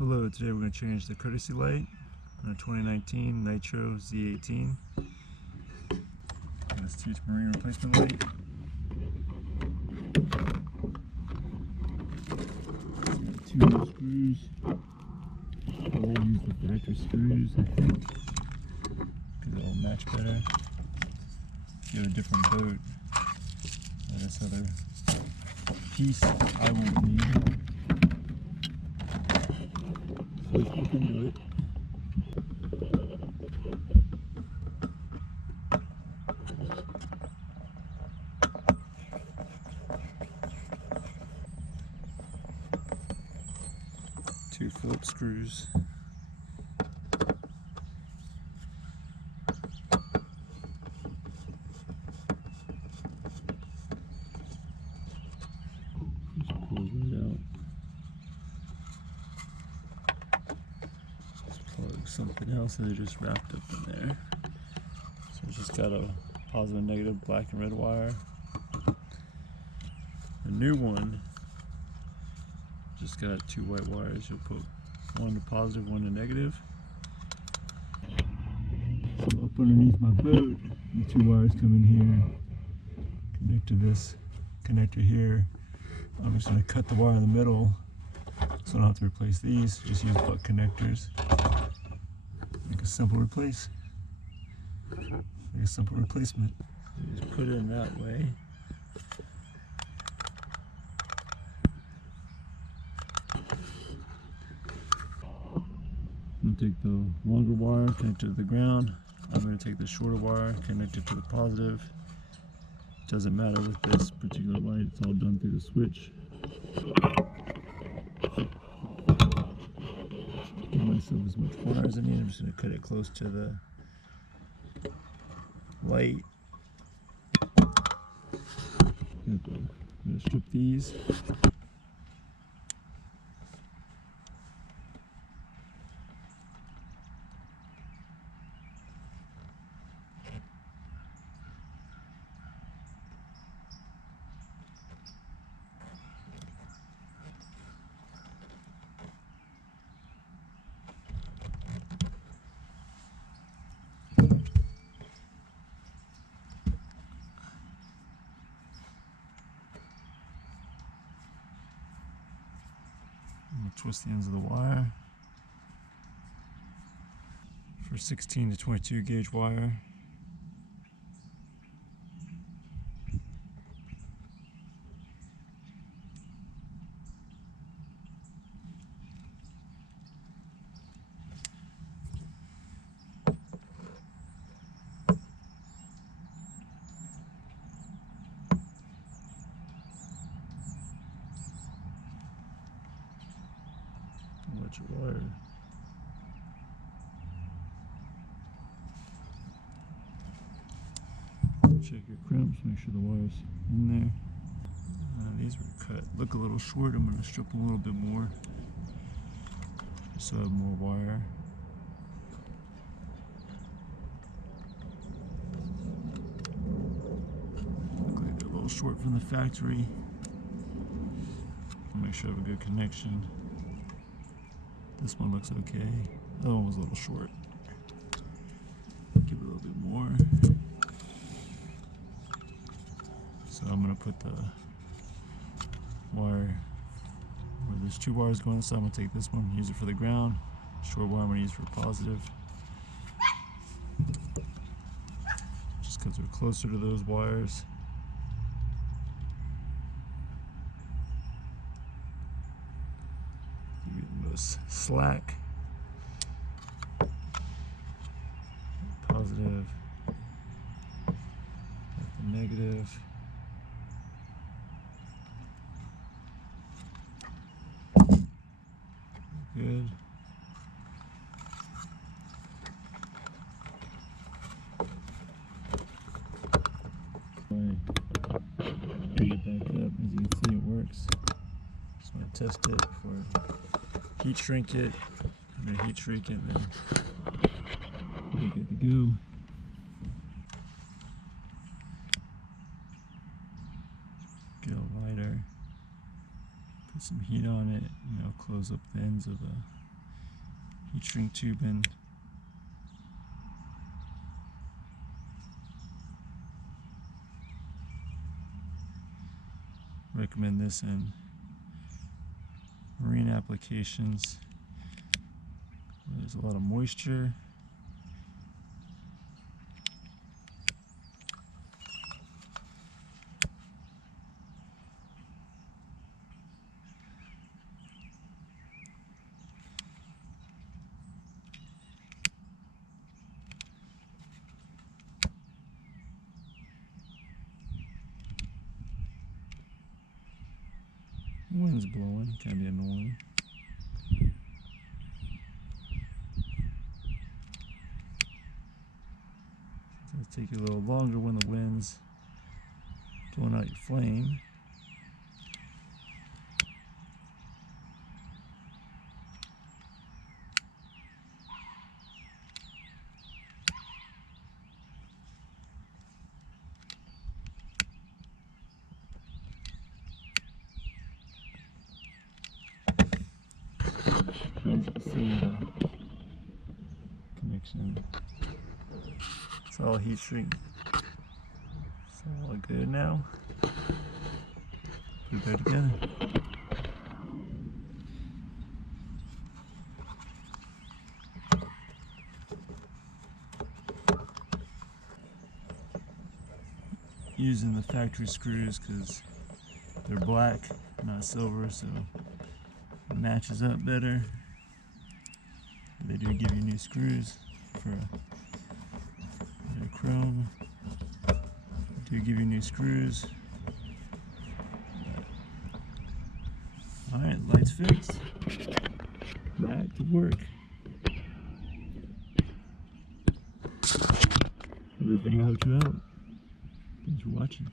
Hello, today we're going to change the courtesy light on a 2019 Nitro Z18. Let's teach marine replacement light. Two more screws. I'll use the factory screws, I think, because it'll match better. If you have a different boat, this other piece I won't need. Let's look into it. Two Phillips screws. Just pull it out. Plug something else that I just wrapped up in there. So it's just got a positive and negative black and red wire. The new one just got two white wires. You'll put one to positive, one to negative. So up underneath my boat, the two wires come in here, connect to this connector here. I'm just going to cut the wire in the middle so I don't have to replace these. Just use butt connectors. Make a simple replacement. Just put it in that way. I'm going to take the longer wire, connect it to the ground. I'm going to take the shorter wire, connect it to the positive. Doesn't matter with this particular light, it's all done through the switch. Give myself as much wire as I need. I'm just going to cut it close to the light. I'm going to strip these. Twist the ends of the wire for 16 to 22 gauge wire. Watch your wire. Check your crimps, make sure the wire's in there. These were cut, look a little short. I'm going to strip them a little bit more so I have more wire. Look like they're a little short from the factory. I'll make sure I have a good connection. This one looks okay. The other one was a little short. Give it a little bit more. So I'm going to put the wire where there's two wires going. So I'm going to take this one, use it for the ground. Short wire I'm going to use for positive. Just because we're closer to those wires. Slack, positive, the negative, good. Bring it back up. As you can see, it works. Just want to test it before heat shrink it. I'm going to heat shrink it and then we're good to go. Get a lighter, put some heat on it, close up the ends of the heat shrink tube in. Recommend this in marine applications. There's a lot of moisture. Wind's blowing, can be annoying. It'll take you a little longer when the wind's blowing out your flame. As you can see the connection. It's all heat shrink. It's all good now. Put it back together. Using the factory screws because they're black, not silver, so it matches up better. They do give you new screws for their chrome. They do give you new screws. Alright, light's fixed. Back to work. Hope this video helped you out. Thanks for watching.